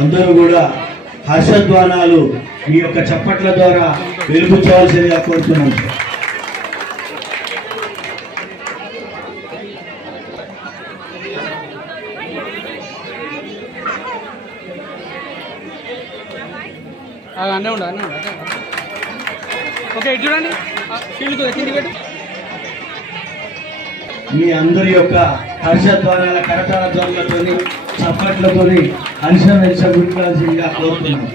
అందరూ కూడా హర్షధ్వానాలు మీ యొక్క చప్పట్ల ద్వారా వెలుగుచవలసిందిగా కోరుతున్నాం. అన్నీ ఉండ ఓకే చూడండి మీ అందరి యొక్క హర్షధ్వానాల కరతాళ ధ్వనులతోని చప్పట్లతోని హర్షించవలసిందిగా కోరుతున్నాం.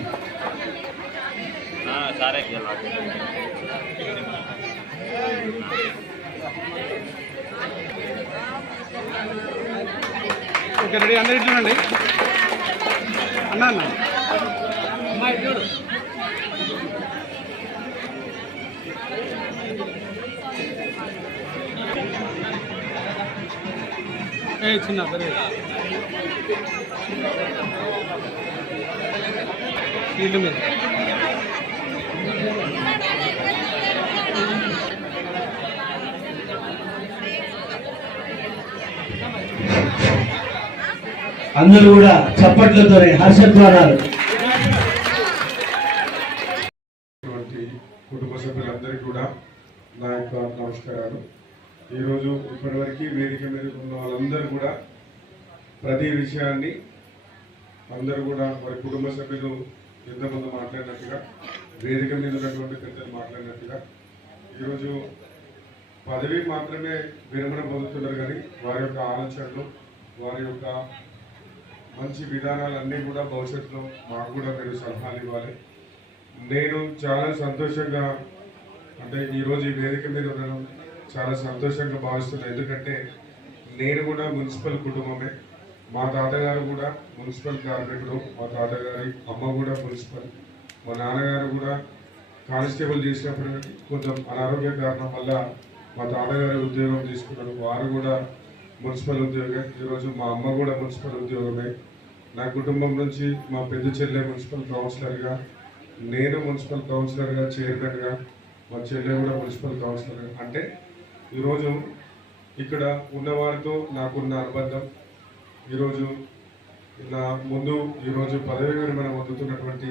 ఓకే రెడీ అందరూ చూడండి అన్న అన్న అమ్మాయి చూడు చిన్న ఇల్లు మీద అందరూ కూడా చప్పట్లతోనే హర్షధ్వానాలు. కుటుంబ సభ్యులందరికీ కూడా నా యొక్క నమస్కారాలు. ఈరోజు ఇప్పటివరకు వేదిక మీద ఉన్న వాళ్ళందరూ కూడా ప్రతి విషయాన్ని అందరూ కూడా వారి కుటుంబ సభ్యులు ఎంతమంది మాట్లాడినట్టుగా వేదిక మీద ఉన్నటువంటి పెద్దలు మాట్లాడినట్టుగా ఈరోజు పదవి మాత్రమే విరమణ పొందుతున్నారు, కానీ వారి యొక్క ఆలోచనలు వారి యొక్క మంచి విధానాలన్నీ కూడా భవిష్యత్తులో మాకు కూడా మీరు సలహాలు ఇవ్వాలి. నేను చాలా సంతోషంగా అంటే ఈరోజు ఈ వేదిక మీద ఉండడం చాలా సంతోషంగా భావిస్తున్నాను. ఎందుకంటే నేను కూడా మున్సిపల్ కుటుంబమే. మా తాతగారు కూడా మున్సిపల్ కార్మికుడు, మా తాతగారి అమ్మ కూడా మున్సిపల్, మా నాన్నగారు కూడా కానిస్టేబుల్ చేసినప్పుడు కొంచెం అనారోగ్య కారణం వల్ల మా తాతగారి ఉద్యోగం తీసుకున్నారు, వారు కూడా మున్సిపల్ ఉద్యోగం. ఈరోజు మా అమ్మ కూడా మున్సిపల్ ఉద్యోగమే. నా కుటుంబం నుంచి మా పెద్ద చెల్లె మున్సిపల్ కౌన్సిలర్గా, నేను మున్సిపల్ కౌన్సిలర్గా చైర్మన్గా, మా చెల్లె కూడా మున్సిపల్ కౌన్సిలర్గా. అంటే ఈరోజు ఇక్కడ ఉన్నవారితో నాకున్న అనుబంధం, ఈరోజు నా ముందు ఈరోజు పదవి విరమణ పొందుతున్నటువంటి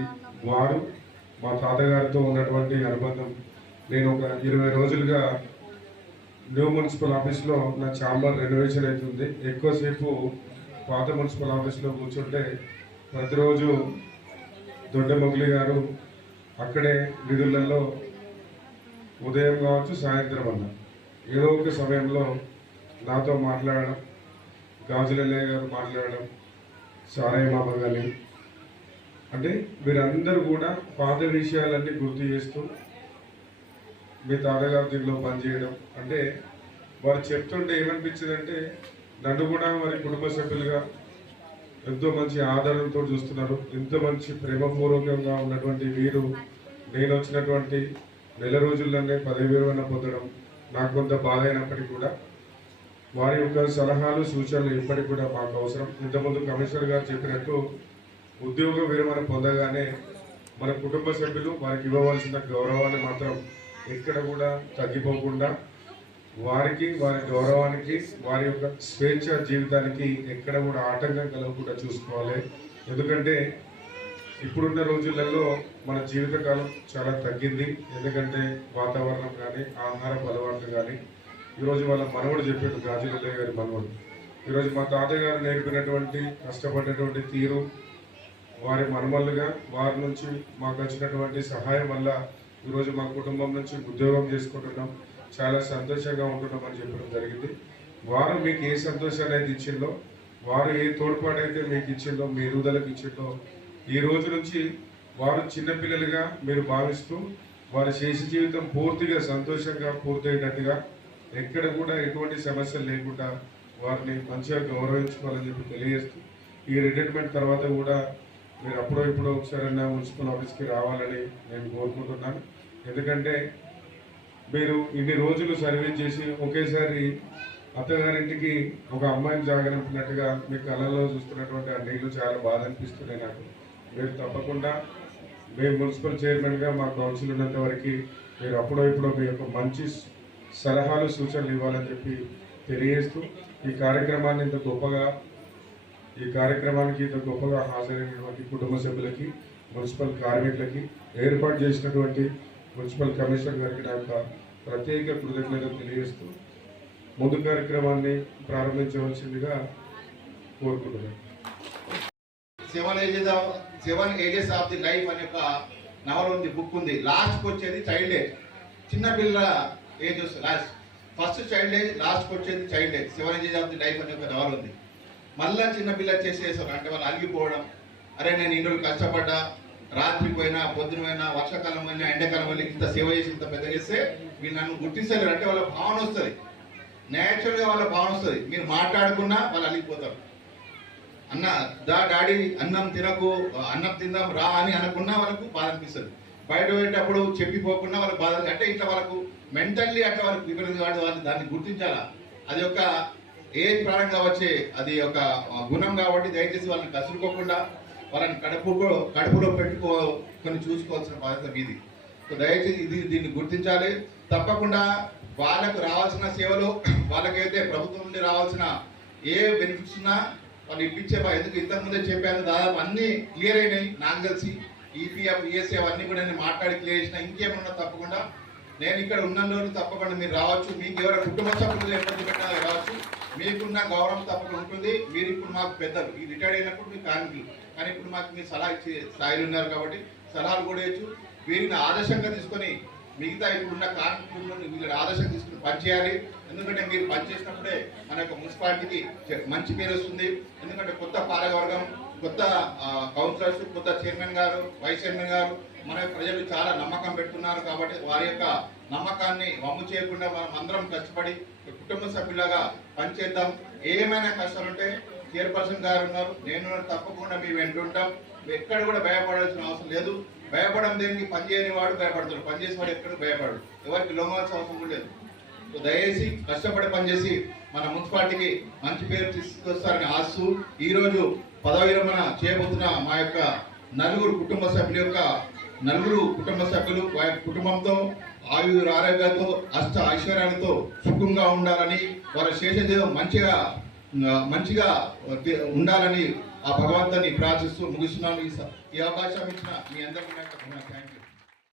వారు మా తాతగారితో ఉన్నటువంటి అనుబంధం. నేను ఒక 20 రోజులుగా న్యూ మున్సిపల్ ఆఫీస్లో నా ఛాంబర్ రెనోవేషన్ అవుతుంది. ఎక్కువసేపు పాత మున్సిపల్ ఆఫీస్లో కూర్చుంటే ప్రతిరోజు దొడ్డమొగలి గారు అక్కడే విధులలో ఉదయం కావచ్చు సాయంత్రం అన్న ఏదో ఒక సమయంలో నాతో మాట్లాడడం, గాజులయ్య గారు మాట్లాడడం, సారయ్య మామ గారి, అంటే వీరందరూ కూడా పాత విషయాలన్నీ గుర్తు చేస్తూ మీ తాతగారు దీనిలో పనిచేయడం. అంటే వారు చెప్తుంటే ఏమనిపించిందంటే నన్ను కూడా వారి కుటుంబ సభ్యులుగా ఎంతో మంచి ఆదరణతో చూస్తున్నారు. ఎంత మంచి ప్రేమపూర్వకంగా ఉన్నటువంటి వీరు నేను వచ్చినటువంటి నెల రోజుల్లోనే పదవి విరమణ పొందడం నాకు కొంత బాధ అయినప్పటికీ కూడా వారి యొక్క సలహాలు సూచనలు ఇప్పటికి కూడా మాకు అవసరం. ఇంతకుముందు కమిషనర్ గారు చెప్పినట్టు ఉద్యోగ విరమణ పొందగానే మన కుటుంబ సభ్యులు వారికి ఇవ్వవలసిన గౌరవాన్ని మాత్రం ఎక్కడ కూడా తగ్గిపోకుండా వారికి వారి గౌరవానికి వారి యొక్క స్వేచ్ఛ జీవితానికి ఎక్కడ కూడా ఆటంకం కలగకుండా చూసుకోవాలి. ఎందుకంటే ఇప్పుడున్న రోజులలో మన జీవితకాలం చాలా తగ్గింది. ఎందుకంటే వాతావరణం కానీ ఆహారపు అలవాట్లు కానీ ఈరోజు వాళ్ళ మనవడు చెప్పాడు, గాజులయ్య గారి మనవడు. ఈరోజు మా తాతగారు నేర్పినటువంటి కష్టపడినటువంటి తీరు, వారి మనమల్లుగా వారి నుంచి మాకు వచ్చినటువంటి సహాయం వల్ల ఈరోజు మా కుటుంబం నుంచి ఉద్యోగం చేసుకుంటున్నాం, చాలా సంతోషంగా ఉంటున్నామని చెప్పడం జరిగింది. వారు మీకు ఏ సంతోషాన్ని అయితే ఇచ్చిందో, వారు ఏ తోడ్పాటు అయితే మీకు ఇచ్చిందో, మీ ఎదుగుదలకు ఇచ్చిందో, ఈ రోజు నుంచి వారు చిన్నపిల్లలుగా మీరు భావిస్తూ వారి శేష జీవితం పూర్తిగా సంతోషంగా పూర్తయ్యేటట్టుగా ఎక్కడ కూడా ఎటువంటి సమస్యలు లేకుండా వారిని మంచిగా గౌరవించుకోవాలని చెప్పి తెలియజేస్తూ ఈ రిటైర్మెంట్ తర్వాత కూడా మీరు అప్పుడో ఇప్పుడో ఒకసారైనా మున్సిపల్ ఆఫీస్కి రావాలని నేను కోరుకుంటున్నాను. ఎందుకంటే మీరు ఇన్ని రోజులు సర్వీస్ చేసి ఒకేసారి అత్తగారింటికి ఒక అమ్మాయిని జాగనింపినట్టుగా మీ కళ్ళల్లో చూస్తున్నటువంటి ఆ నీళ్లు చాలా బాధ అనిపిస్తున్నాయి నాకు. మీరు తప్పకుండా మేము మున్సిపల్ చైర్మన్గా మా కౌన్సిల్ ఉన్నంత వరకు మీరు అప్పుడో ఇప్పుడో మీ యొక్క మంచి సలహాలు సూచనలు ఇవ్వాలని చెప్పి తెలియజేస్తూ ఈ కార్యక్రమాన్ని ఇంత గొప్పగా ఈ కార్యక్రమానికి ఇంత గొప్పగా హాజరైనటువంటి కుటుంబ సభ్యులకి, మున్సిపల్ కార్మికులకి, ఏర్పాటు చేసినటువంటి మున్సిపల్ కమిషనర్ గారికి నా యొక్క ప్రత్యేక కృతజ్ఞతలు తెలియజేస్తూ ముందు కార్యక్రమాన్ని ప్రారంభించవలసిందిగా కోరుకుంటున్నాను. 7 ఏజెస్ ఆఫ్ ది లైఫ్ అనే ఒక నవల ఉంది, బుక్ ఉంది. లాస్ట్కి వచ్చేది చైల్డ్ ఏజ్, చిన్నపిల్ల ఏజ్ వస్తుంది. ఫస్ట్ చైల్డ్ ఏజ్, లాస్ట్కి వచ్చేది child age. 7 ages of the life అనే ఒక నవల ఉంది. మళ్ళా చిన్నపిల్ల చేసేసారు అంటే వాళ్ళు అలిగిపోవడం, అరే నేను ఇన్ని రోజులు కష్టపడ్డా, రాత్రి పోయినా, పొద్దున పోయినా, వర్షాకాలం పోయినా, ఎండాకాలం పోయినా, ఇంత సేవ చేసి ఇంత పెద్ద చేస్తే వీళ్ళు నన్ను గుర్తిస్తలేరు అంటే వాళ్ళ భావన వస్తుంది. నేచురల్గా వాళ్ళ భావన వస్తుంది. మీరు మాట్లాడుకున్నా వాళ్ళు అలిగిపోతారు. అన్న డాడీ అన్నం తినకు, అన్నం తిందాం రా అని అనుకున్నా వాళ్ళకు బాధ అనిపిస్తుంది. బయట పోయేటప్పుడు చెప్పిపోకుండా వాళ్ళకి బాధ అంటే ఇట్లా వాళ్ళకు మెంటల్లీ అట్లా వాళ్ళకి విపరీతం కాదు. వాళ్ళు దాన్ని గుర్తించాలా. అది ఒక ఏజ్ పరంగా వచ్చే అది ఒక గుణం కాబట్టి దయచేసి వాళ్ళని కసురుకోకుండా వాళ్ళని కడుపులో పెట్టుకొని చూసుకోవాల్సిన బాధ్యత మీది. సో దయచేసి దీన్ని గుర్తించాలి. తప్పకుండా వాళ్ళకు రావాల్సిన సేవలు, వాళ్ళకైతే ప్రభుత్వం నుండి రావాల్సిన ఏ బెనిఫిట్స్ ఉన్నా వాళ్ళు ఇప్పించే ఎందుకు ఇంతకుముందే చెప్పాను, దాదాపు అన్నీ క్లియర్ అయినాయి నాకు తెలిసి. ఈపీఎఫ్, ఈఎస్ఐ అవన్నీ కూడా నేను మాట్లాడి క్లియర్ చేసిన. ఇంకేమన్నా తప్పకుండా నేను ఇక్కడ ఉన్న రోజు తప్పకుండా మీరు రావచ్చు. మీకు ఎవరైనా కుటుంబ సభ్యులు ఇబ్బంది పెట్టినా రావచ్చు. మీకున్న గౌరవం తప్పకుండా ఉంటుంది. మీరు ఇప్పుడు మాకు పెద్దలు, ఈ రిటైర్డ్ అయినప్పుడు మీరు కార్మికులు, కానీ ఇప్పుడు మాకు మీరు సలహా ఇచ్చే స్థాయిలు ఉన్నారు కాబట్టి సలహాలు కూడా ఇచ్చు. వీరిని ఆదర్శంగా తీసుకొని మిగతా ఇప్పుడున్న కార్మికులను వీళ్ళని ఆదర్శంగా తీసుకుని పనిచేయాలి. ఎందుకంటే మీరు పనిచేసినప్పుడే మన యొక్క మున్సిపాలిటీకి మంచి పేరు వస్తుంది. ఎందుకంటే కొత్త పాలకవర్గం, కొత్త కౌన్సిలర్స్, కొత్త చైర్మన్ గారు, వైస్ చైర్మన్ గారు మన ప్రజలు చాలా నమ్మకం పెట్టున్నారు. కాబట్టి వారి యొక్క నమ్మకాన్ని వమ్ము చేయకుండా మనం అందరం కష్టపడి కుటుంబ సభ్యులాగా పనిచేద్దాం. ఏమైనా కష్టాలు ఉంటే చైర్పర్సన్ గారు ఉన్నారు, నేను తప్పకుండా మీ వెంట ఉంటాం. ఎక్కడ కూడా భయపడాల్సిన అవసరం లేదు. భయపడడం దేనికి, పనిచేయని వాడు భయపడతాడు, పనిచేసేవాడు ఎక్కడ భయపడడు, ఎవరికి లొంగాల్సిన అవసరం కూడా లేదు. సో దయచేసి కష్టపడి పనిచేసి మన మున్సిపాలిటీకి మంచి పేరు తీసుకొస్తారని ఆశిస్తూ ఈరోజు పదవి విరమణ చేయబోతున్న మా యొక్క నలుగురు కుటుంబ సభ్యులు వారి కుటుంబంతో ఆరోగ్యాలతో అష్ట ఐశ్వర్యాలతో సుఖంగా ఉండాలని, వారి శేషజీవం మంచిగా ఉండాలని ఆ భగవంతుని ప్రార్థిస్తూ ముగిస్తున్నాను. ఈ అవకాశం ఇచ్చిన మీ అందరికీ థ్యాంక్ యూ.